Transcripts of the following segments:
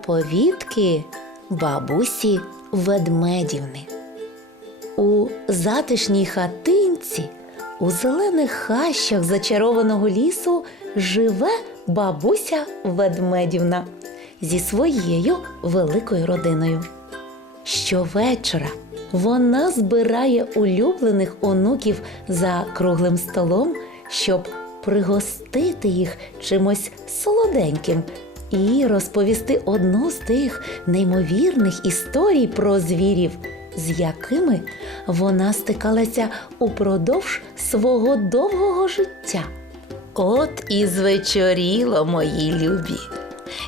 Оповідки бабусі ведмедівни. У затишній хатинці, у зелених хащах зачарованого лісу живе бабуся ведмедівна зі своєю великою родиною. Щовечора вона збирає улюблених онуків за круглим столом, щоб пригостити їх чимось солоденьким і розповісти одну з тих неймовірних історій про звірів, з якими вона стикалася упродовж свого довгого життя. От і звечоріло, мої любі.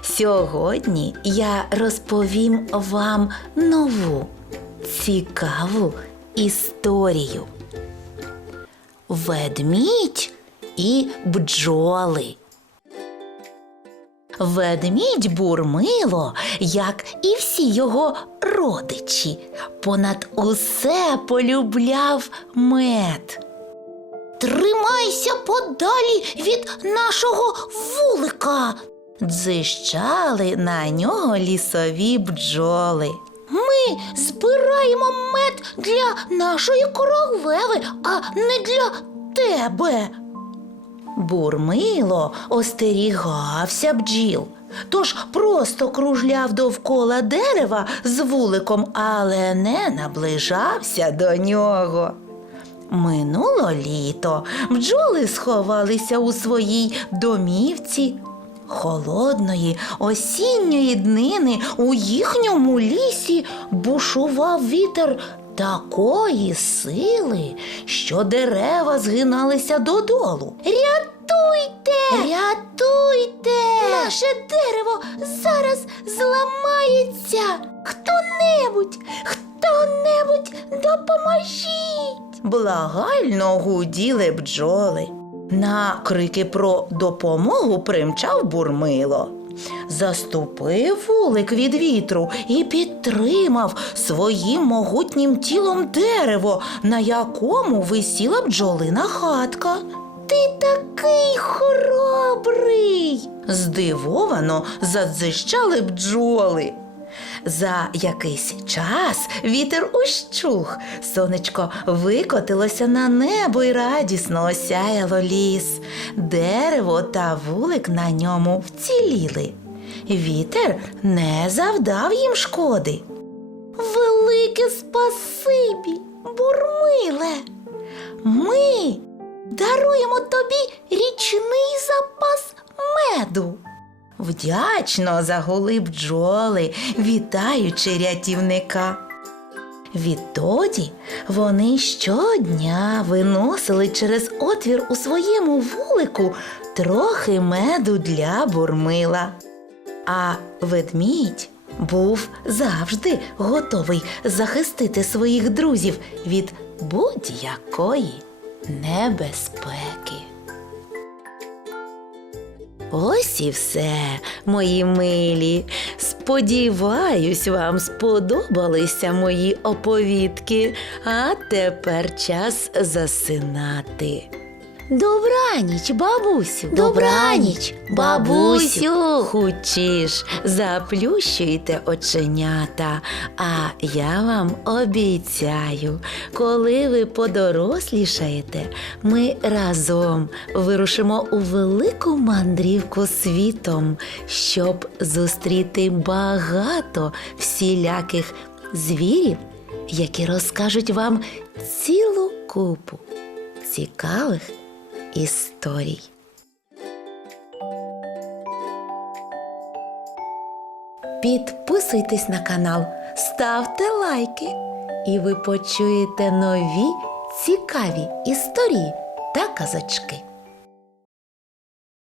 Сьогодні я розповім вам нову цікаву історію. Ведмідь і бджоли. Ведмідь Бурмило, як і всі його родичі, понад усе полюбляв мед. Тримайся подалі від нашого вулика. Дзищали на нього лісові бджоли. Ми збираємо мед для нашої королеви, а не для тебе. Бурмило остерігався бджіл, тож просто кружляв довкола дерева з вуликом, але не наближався до нього. Минуло літо бджоли сховалися у своїй домівці. Холодної осінньої днини у їхньому лісі бушував вітер такої сили, що дерева згиналися додолу. Рятуйте! Рятуйте! Наше дерево зараз зламається. Хто-небудь, хто-небудь допоможіть. Благально гуділи бджоли. На крики про допомогу примчав бурмило. Заступив вулик від вітру і підтримав своїм могутнім тілом дерево, на якому висіла бджолина хатка. Ти такий хоробрий. Здивовано задзищали бджоли. За якийсь час вітер ущух, сонечко викотилося на небо і радісно осяяло ліс. Дерево та вулик на ньому вціліли. Вітер не завдав їм шкоди. Велике спасибі, Вдячно загули бджоли, вітаючи рятівника. Відтоді вони щодня виносили через отвір у своєму вулику трохи меду для бурмила. А ведмідь був завжди готовий захистити своїх друзів від будь-якої небезпеки. Ось і все, мої милі. Сподіваюсь, вам сподобалися мої оповідки, а тепер час засинати. Добраніч, бабусю. Добраніч, бабусю. Хучіш, заплющуйте оченята. А я вам обіцяю, коли ви подорослішаєте, ми разом вирушимо у велику мандрівку світом, щоб зустріти багато всіляких звірів, які розкажуть вам цілу купу цікавих історій. Підписуйтесь на канал, ставте лайки, і ви почуєте нові цікаві історії та казочки.